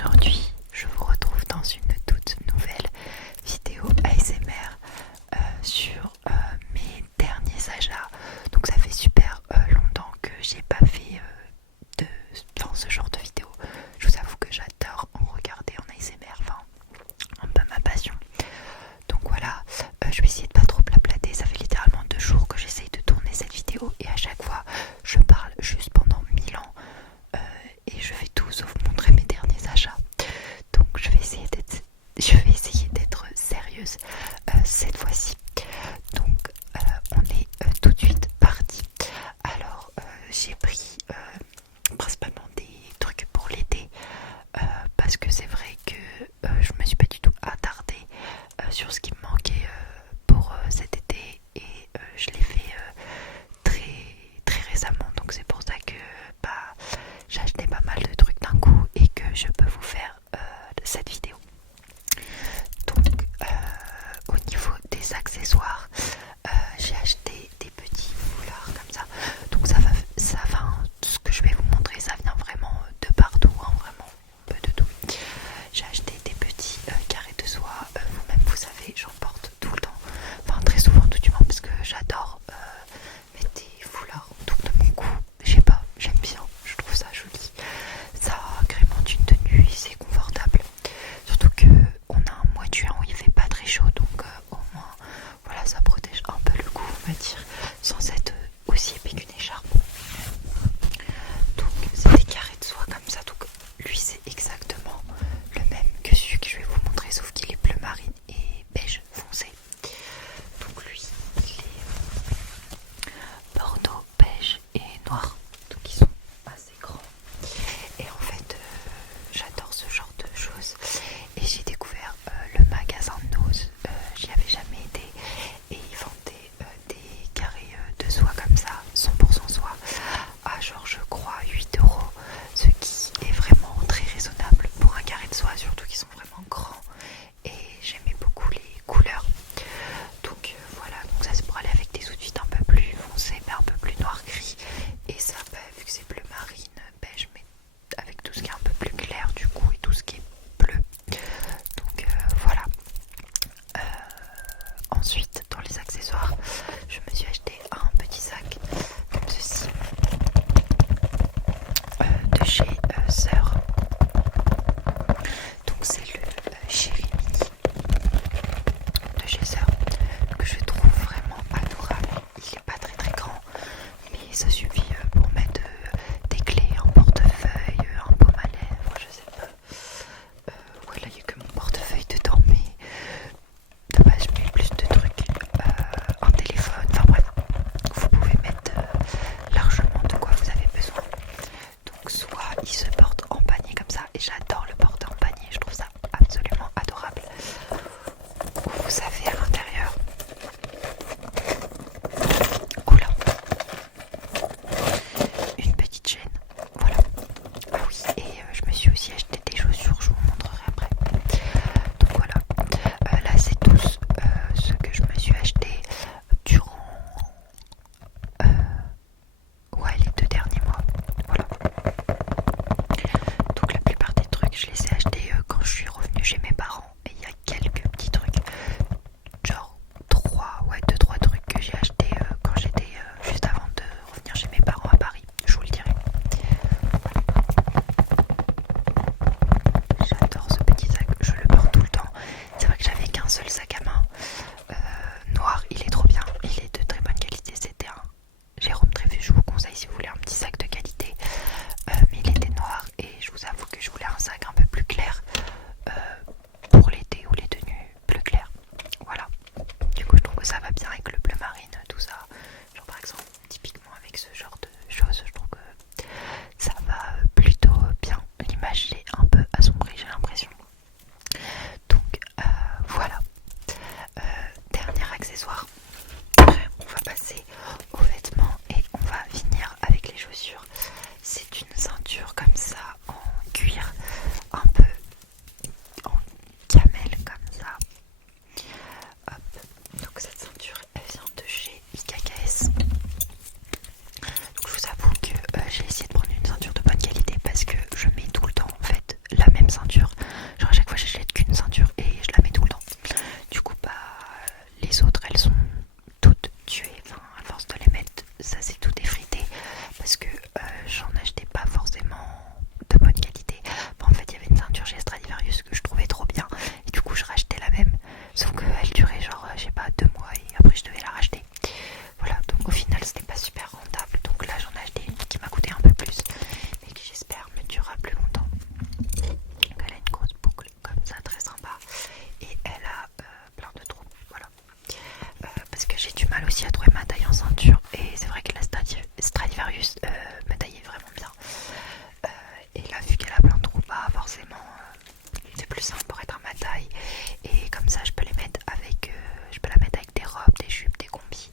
Aujourd'hui, je vous retrouve dans une toute nouvelle vidéo ASMR sur mes derniers achats. Donc ça fait super longtemps que j'ai pas fait dans ce genre de vidéo. Je vous avoue que j'adore en regarder en ASMR, enfin un peu ma passion. Donc voilà, je vais essayer de pas trop blablater. Ça fait littéralement 2 jours que j'essaye de tourner cette vidéo et à chaque fois je parle juste pendant 1000 ans. Et je fais tout sauf montrer mes derniers achats. Donc je vais essayer d'être sérieuse cette fois-ci. Donc on est tout de suite parti. Alors j'ai pris principalement des trucs pour l'été parce que c'est vrai que je me suis pas du tout attardée sur ce qui me manquait pour cet été et je l'ai fait très récemment. Donc c'est pour ça que j'ai acheté pas mal de trucs d'un coup et que je peux vous faire cette vidéo. Donc au niveau des accessoires, j'ai acheté des petits foulards comme ça. Donc ça va, ce que je vais vous montrer, ça vient vraiment de partout, hein, vraiment un peu de tout. J'ai acheté des petits carrés de soie. Vous-même vous savez, j'en porte tout le temps, enfin très souvent tout du moins, parce que j'adore mettre des foulards autour de mon cou. Je sais pas, j'aime bien, je trouve ça joli. Ça agrémente une tenue et c'est confortable. Surtout que on a un mois de juin où il fait pas très chaud, donc au moins voilà, ça protège un peu le cou, on va dire, sans être aussi épais qu'une écharpe. Donc c'est des carrés de soie comme ça. Donc lui c'est exactement le même que celui que je vais vous montrer, sauf qu'il est bleu marine et beige foncé. Donc lui il est bordeaux, beige et noir. Donc ils sont assez grands. Et en fait j'adore ce genre de choses. Et j'ai découvert le magasin Nose. J'y avais jamais été. Et ils vendaient des carrés de soie comme ça, 100% soie, à genre je crois 8 euros. Ce qui est vraiment très raisonnable pour un carré de soie, surtout qu'ils sont vraiment grands. Et j'aimais beaucoup les couleurs. Donc voilà, donc ça c'est pour aller avec des outfits un peu plus foncés mais un peu plus noir gris. Et ça vu que c'est bleu marine, beige, mais avec tout ce qui est un peu plus clair du coup et tout ce qui est bleu. Donc voilà. Ensuite dans les accessoires, je me suis acheté un petit sac comme ceci de chez Sœur. Donc c'est le Chéri Mini de chez Sœur, que je trouve vraiment adorable. Il est pas très grand, mais ça suffit pour mettre des clés, un portefeuille, un baume à lèvres, je sais pas. Ouais, là il n'y a que mon portefeuille dedans, mais de base je mets plus de trucs, un téléphone, enfin bref, vous pouvez mettre largement de quoi vous avez besoin. Donc soit il se porte en panier comme ça, et j'adore le porter en panier, je trouve ça absolument adorable. Vous savez à l'intérieur, oula, une petite chaîne, voilà. Ah oui, et je me suis aussi acheté des chaussures, je vous montrerai après. Donc voilà, là c'est tout ce que je me suis acheté durant les 2 derniers mois. Voilà. Donc la plupart des trucs je les ai achetés quand je suis revenue chez mes parents. Et il y a quelques petits trucs, genre 2-3 trucs que j'ai achetés quand j'étais juste avant de revenir chez mes parents à Paris. Je vous le dirai. J'adore ce petit sac, je le porte tout le temps. C'est vrai que j'avais qu'un seul sac à main noir, il est trop bien, il est de très bonne qualité. C'était un Jérôme Tréfu, je vous conseille si vous voulez un petit sac de qualité. Mais il était noir et je vous avoue que je voulais un sac un peu plus clair pour l'été ou les tenues bleu clair. Voilà. Du coup je trouve que ça va bien avec le bleu marine, tout ça. Genre par exemple, typiquement avec ce genre de choses, je trouve que ça va plutôt bien. L'image est un peu assombrie, j'ai l'impression. Donc voilà. Dernier accessoire. Après, on va passer aux vêtements et on va finir avec les chaussures. C'est une ceinture comme ça en cuir, un peu en camel comme ça. Hop. Donc cette ceinture elle vient de chez IKKS. Donc je vous avoue que me tailler vraiment bien. Et là, vu qu'elle a plein de trous, bah forcément c'est plus simple pour être à ma taille. Et comme ça, je peux les mettre avec, je peux la mettre avec des robes, des jupes, des combis.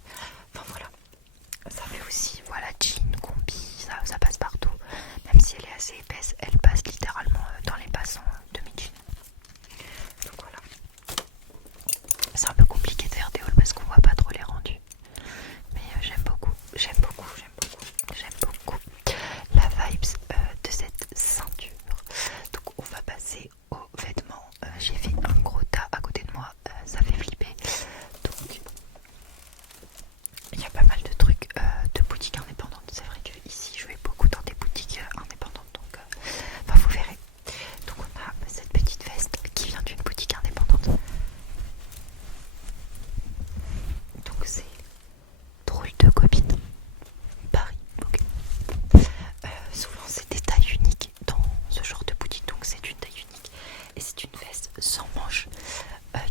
Enfin voilà, ça fait aussi, voilà, jean, combi, ça passe partout. Même si elle est assez épaisse, elle passe littéralement dans les passants de mes jeans. Donc voilà. C'est un peu compliqué de faire des hauls parce qu'on voit pas trop les rendus. Mais j'aime beaucoup, j'aime beaucoup, j'aime beaucoup, j'aime beaucoup la vibes de cette ceinture. Donc on va passer aux vêtements. J'ai fait un gros tas à côté de moi, ça fait flipper. Donc il y a pas mal de trucs de boutiques indépendantes. C'est vrai que ici je vais beaucoup dans des boutiques indépendantes. Donc enfin vous verrez. Donc on a cette petite veste qui vient d'une boutique indépendante. Donc c'est drôle de copine. Paris. Ok. Souvent c'est des tailles uniques dans ce genre de boutique. Donc c'est une taille unique. Et c'est une veste sans manches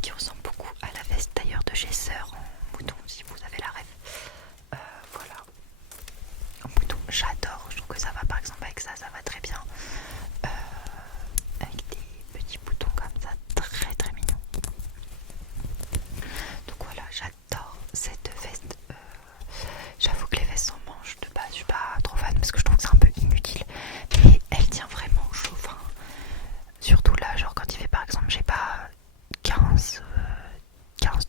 qui ressemble beaucoup à la veste d'ailleurs de chez Sœur en mouton si vous avez la rêve. Voilà. En mouton, j'adore. Je trouve que ça va par exemple avec ça va très bien. Avec des petits boutons comme ça, très très mignon. Donc voilà, j'adore cette veste. J'avoue que les vestes sans manches de base, je suis pas trop fan parce que je trouve que c'est un peu inutile. Mais elle tient vraiment chaud. Enfin, surtout là, genre quand il fait par exemple, j'ai pas 15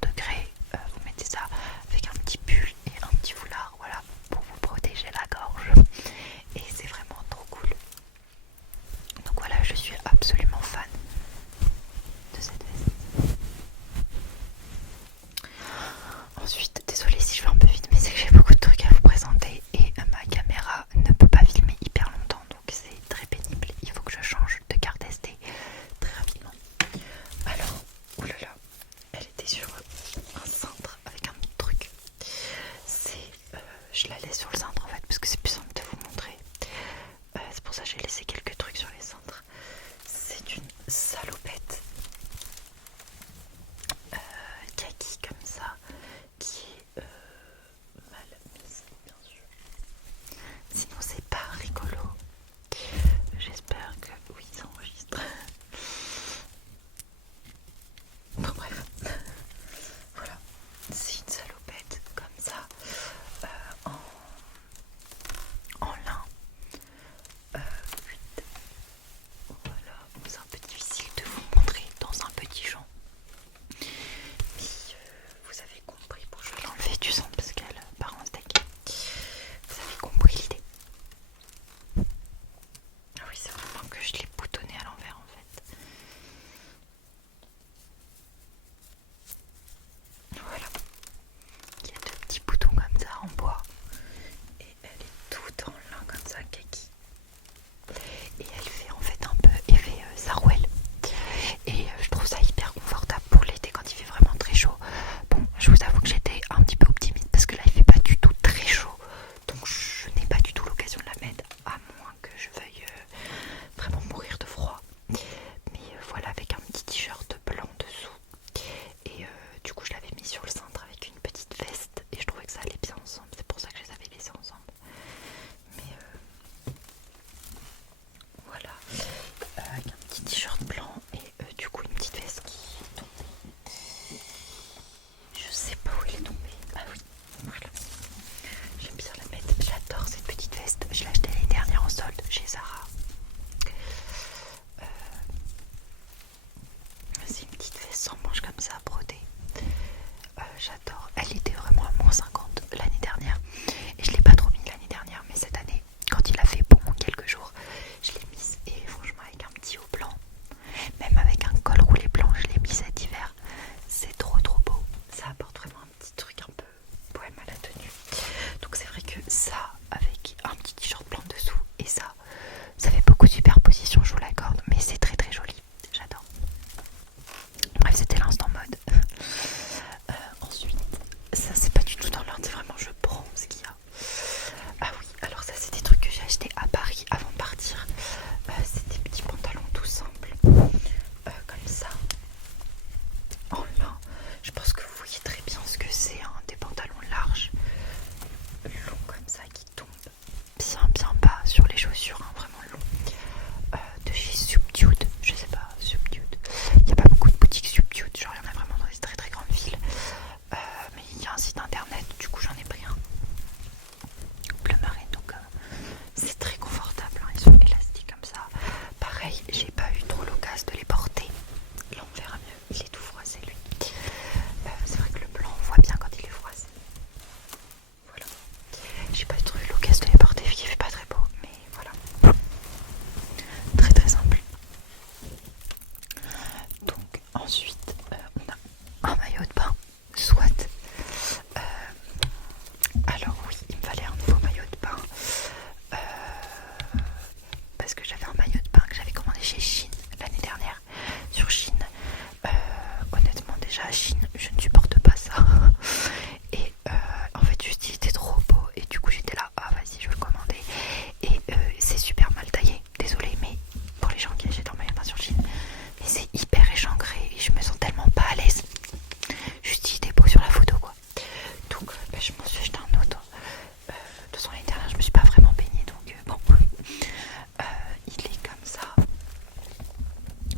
degrés, vous mettez ça avec un petit pull et un petit foulard, voilà, pour vous protéger la gorge. Et c'est vraiment trop cool. Donc voilà, je suis absolument fan de cette veste. Ensuite, désolée si je vais un peu vite, mais c'est que j'ai beaucoup de trucs à vous présenter et ma caméra ne peut pas filmer hyper longtemps, donc c'est très pénible. Il faut que je change de carte SD très rapidement. Alors, oulala, elle était sur un cintre avec un autre truc. Je la laisse sur le cintre en fait parce que c'est plus simple de vous montrer. C'est pour ça que j'ai laissé quelques trucs sur les cintres. C'est une salopette kaki comme ça qui est mal mise bien sûr. Sinon c'est pas rigolo. J'espère que oui ça enregistre. Bon bref. Voilà. C'est une salopette comme ça en lin. chaussures, hein, vraiment long, de chez Subdued, je sais pas, Subdued. Il n'y a pas beaucoup de boutiques Subdued, genre il y en a vraiment dans des très très grandes villes. Mais il y a un site internet, du coup j'en ai pris un bleu marine, donc c'est très confortable, hein, ils sont élastiques comme ça. Pareil, j'ai pas eu trop l'occasion de les porter. Là on verra mieux, il est tout froissé lui. C'est vrai que le blanc on voit bien quand il est froissé. Voilà. J'ai pas trop eu l'occasion de les porter, vu qu'il fait pas très beau, mais voilà. Très très simple. Donc ensuite on a un maillot de bain, soit. Alors oui, il me fallait un nouveau maillot de bain. Parce que j'avais un maillot de bain que j'avais commandé chez Shein l'année dernière. Sur Shein, honnêtement déjà Shein, je ne supporte pas ça. Et en fait juste il était trop beau et du coup j'étais là, ah vas-y je vais le commander. Et c'est super mal taillé, désolée, mais pour les gens qui achètent un maillot de bain sur Shein, mais c'est hyper échancré et je me sens tellement pas à l'aise. Juste il était beau sur la photo quoi. Donc je m'en suis acheté un autre. De toute façon l'année dernière je me suis pas vraiment baignée, donc bon. Il est comme ça.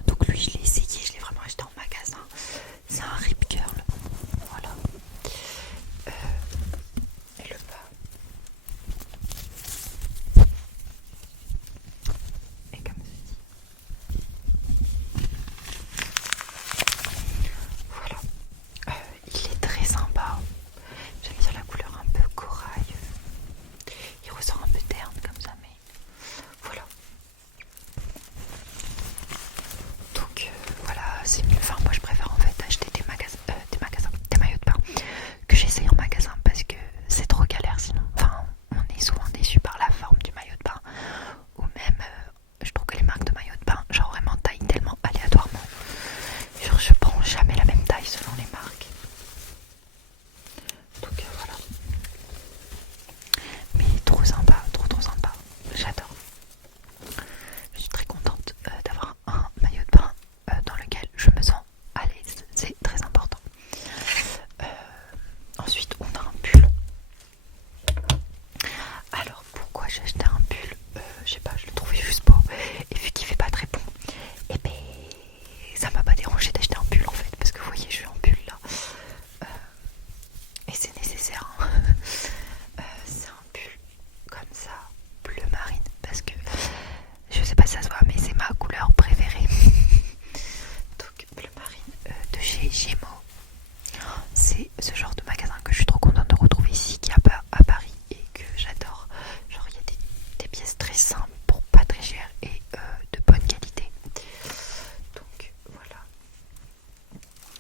Donc lui je l'ai essayé, je l'ai vraiment acheté en magasin. C'est un Rip Curl. Voilà. Et le bas est comme ceci. Voilà. Il est très sympa. J'aime bien la couleur un peu corail. Il ressort un peu terne comme ça, mais voilà. Donc voilà, c'est mieux. Enfin, moi je préfère en fait acheter des maillots de bain que j'essaye en magasin parce que c'est trop galère sinon. Enfin, on est souvent déçu par la forme du maillot de bain ou même je trouve que les marques de maillots de bain, genre vraiment taillent tellement aléatoirement. Genre je prends jamais la même taille selon les marques. Donc voilà. Mais trop sympa, trop sympa. J'adore. Je suis très contente d'avoir un maillot de bain dans lequel je me sens à l'aise. C'est très important. Ensuite, on a un pull. Alors, pourquoi j'ai acheté un pull je sais pas, je le trouvais juste beau. Et vu qu'il fait pas très bon, et ben ça m'a pas dérangé d'acheter un pull en fait. Parce que vous voyez, je suis en pull là. Et c'est nécessaire. Hein. C'est un pull comme ça, bleu marine. Parce que je sais pas si ça se voit, mais c'est ma couleur préférée. Donc bleu marine de chez Gémeaux. C'est ce genre de magasin que je suis trop contente de retrouver ici, qui est à Paris et que j'adore. Genre il y a des pièces très simples pour pas très cher et de bonne qualité. Donc voilà.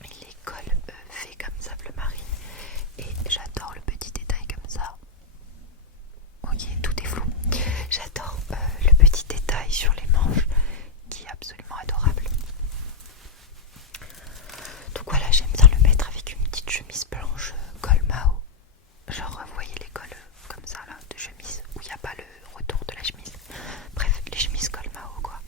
Les cols faits comme ça bleu marine et j'adore le petit détail comme ça. Ok, tout est flou. J'adore le petit détail sur les manches qui est absolument adorable. Donc voilà, j'aime bien le mettre avec une petite chemise blanche col Mao. Genre vous voyez les cols comme ça là de chemise où il n'y a pas le retour de la chemise. Bref, les chemises col Mao quoi.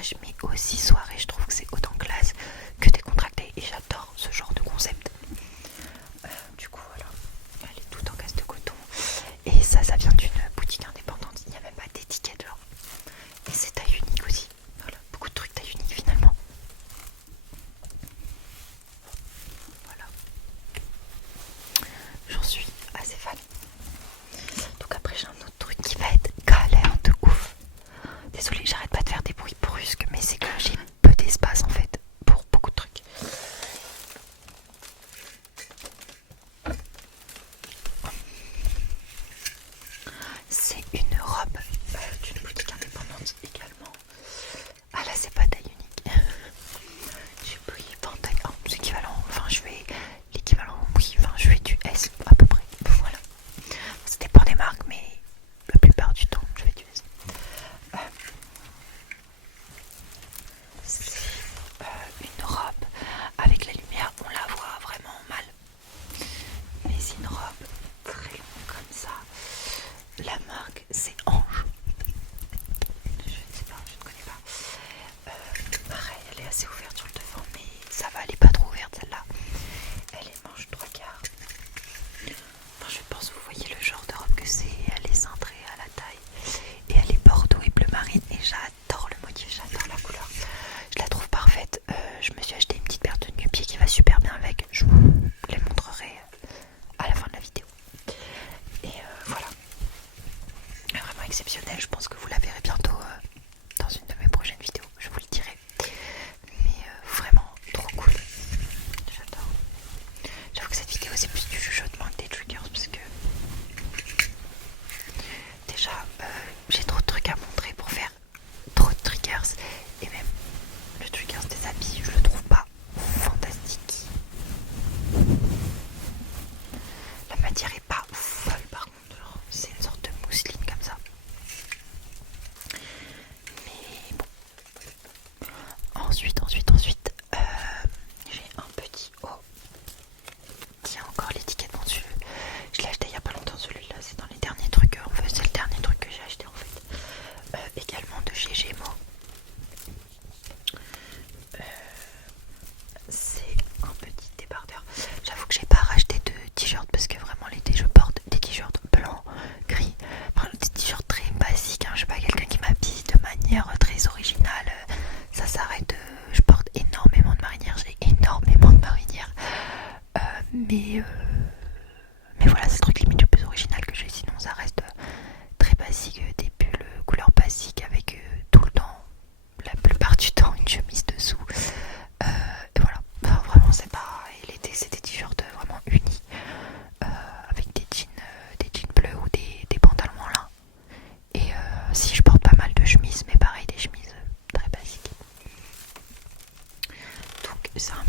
ça je mets aussi soirée, je trouve que c'est autant classe que décontracté et j'adore ce genre de concept. Du coup voilà, elle est toute en casse de coton et ça vient d'une boutique indépendante, il n'y a même pas d'étiquette genre. Et c'est taille unique aussi, voilà, beaucoup de trucs taille unique finalement. Voilà, j'en suis assez fan. Donc après j'ai un autre truc qui va être galère de ouf. Désolée, j'arrête pas de faire des bruits brusques, mais c'est que j'ai peu d'espace en fait pour beaucoup de trucs. C'est une robe d'une boutique indépendante également. Ah là c'est pas taille unique. J'ai pris en taille 1, c'est équivalent, enfin je fais l'équivalent, oui, enfin je fais du S à peu près. Voilà. Ça dépend des marques, mais la plupart du temps je fais du S. C'est une robe avec la lumière, on la voit vraiment mal. Mais c'est une robe très longue comme ça. La marque c'est Ange. Je ne sais pas, je ne connais pas. Pareil, elle est assez ouverte sur le devant, mais ça va, elle est pas trop ouverte celle-là. Elle est manche 3/4. Enfin, je pense que vous voyez le genre de robe que c'est. Elle est cintrée à la taille. Et elle est bordeaux et bleu marine. Et j'adore le motif, j'adore la couleur. Je la trouve parfaite. Je me suis acheté une petite paire de nu-pieds qui va super bien avec. Je vous les montrerai à la fin de la vidéo. Et voilà. Vraiment exceptionnel. Je pense que vous la verrez bientôt dans une de mes prochaines vidéos. Je vous le dirai. Mais vraiment trop cool. J'adore. J'avoue que cette vidéo c'est plus du chuchotement que des triggers parce que déjà j'ai trop de trucs à montrer pour faire trop de triggers et même le triggers des habits je le trouve pas fantastique. La matière est pas folle par contre, c'est une sorte de mousseline comme ça. Mais bon. Ensuite, j'ai un petit haut qui a encore l'étiquette dessus. Je l'ai acheté il y a pas longtemps celui-là, c'est dans les derniers trucs, enfin c'est le dernier truc que j'ai acheté en fait. Également de chez Gémeaux. C'est un petit débardeur. J'avoue que j'ai pas racheté de t-shirt parce que vraiment l'été je porte des t-shirts blancs, gris, enfin des t-shirts très basiques, hein. Je suis pas quelqu'un qui m'habille de manière très originale. Ça s'arrête, je porte énormément de marinières, j'ai énormément de marinières. Mais voilà, c'est le truc limite le plus original que j'ai, sinon ça reste très basique, des pulls couleur basique avec tout le temps, la plupart du temps, une chemise dessous. Et voilà, enfin, vraiment c'est pas... Et l'été c'est des t-shirts vraiment unis, avec des jeans bleus ou des pantalons en lin. Et si je porte pas mal de chemises, mais pareil des chemises très basiques. Donc c'est un